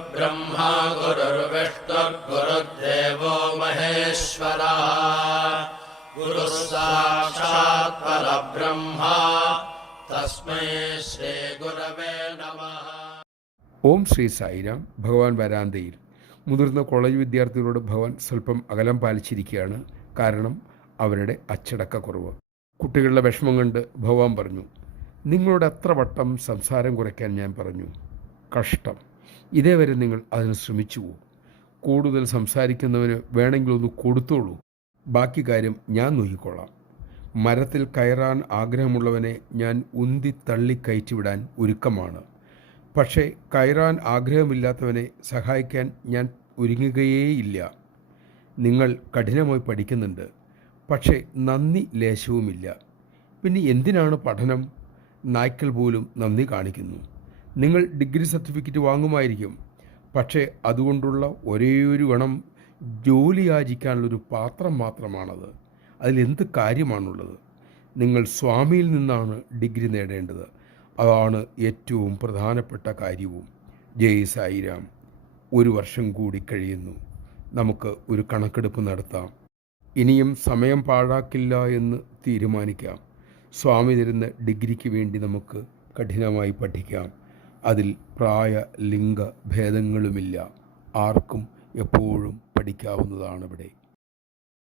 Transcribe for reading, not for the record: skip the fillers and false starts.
गुरुर्ब्रह्मा गुरुर्विष्णुर्गुरुर्देवो महेश्वरः गुरुः साक्षात् परब्रह्मा तस्मै ശ്രീഗുരവേ നമഃ. ഓം ശ്രീ സായിരാം. ഭഗവാൻ വരാന്തയിൽ മുതിർന്ന കോളേജ് വിദ്യാർത്ഥികളോട് ഭഗവാൻ സ്വല്പം അകലം പാലിച്ചിരിക്കുകയാണ്. കാരണം അവരുടെ അച്ചടക്കക്കുറവ്. കുട്ടികളുടെ വിഷമം കണ്ട് ഭഗവാൻ പറഞ്ഞു, നിങ്ങളോട് എത്ര വട്ടം സംസാരം കുറയ്ക്കാൻ ഞാൻ പറഞ്ഞു. കഷ്ടം, ഇതേവരെ നിങ്ങൾ അതിന് ശ്രമിച്ചുവോ? കൂടുതൽ സംസാരിക്കുന്നവന് വേണമെങ്കിൽ ഒന്ന് കൊടുത്തോളൂ, ബാക്കി കാര്യം ഞാൻ നോക്കിക്കൊള്ളാം. മരത്തിൽ കയറാൻ ആഗ്രഹമുള്ളവനെ ഞാൻ ഉന്തി തള്ളി കയറ്റിവിടാൻ ഒരുക്കമാണ്. പക്ഷേ കയറാൻ ആഗ്രഹമില്ലാത്തവനെ സഹായിക്കാൻ ഞാൻ ഒരുങ്ങുകയേയില്ല. നിങ്ങൾ കഠിനമായി പഠിക്കുന്നുണ്ട്, പക്ഷേ നന്ദി ലേശവുമില്ല. പിന്നെ എന്തിനാണ് പഠനം? നായ്ക്കൾ പോലും നന്ദി കാണിക്കുന്നു. നിങ്ങൾ ഡിഗ്രി സർട്ടിഫിക്കറ്റ് വാങ്ങുമായിരിക്കും, പക്ഷേ അതുകൊണ്ടുള്ള ഒരേയൊരു ഗുണം ജോലി യാചിക്കാനുള്ളൊരു പാത്രം മാത്രമാണത്. അതിലെന്ത് കാര്യമാണുള്ളത്? നിങ്ങൾ സ്വാമിയിൽ നിന്നാണ് ഡിഗ്രി നേടേണ്ടത്. അതാണ് ഏറ്റവും പ്രധാനപ്പെട്ട കാര്യവും. ജയ് സായിരാം. 1 വർഷം കൂടി കഴിയുന്നു. നമുക്ക് ഒരു കണക്കെടുപ്പ് നടത്താം. ഇനിയും സമയം പാഴാക്കില്ല എന്ന് തീരുമാനിക്കാം. സ്വാമി തരുന്ന ഡിഗ്രിക്ക് വേണ്ടി നമുക്ക് കഠിനമായി പഠിക്കാം. അതിൽ പ്രായ ലിംഗ ഭേദങ്ങളുമില്ല. ആർക്കും എപ്പോഴും പഠിക്കാവുന്നതാണ് ഇവിടെ.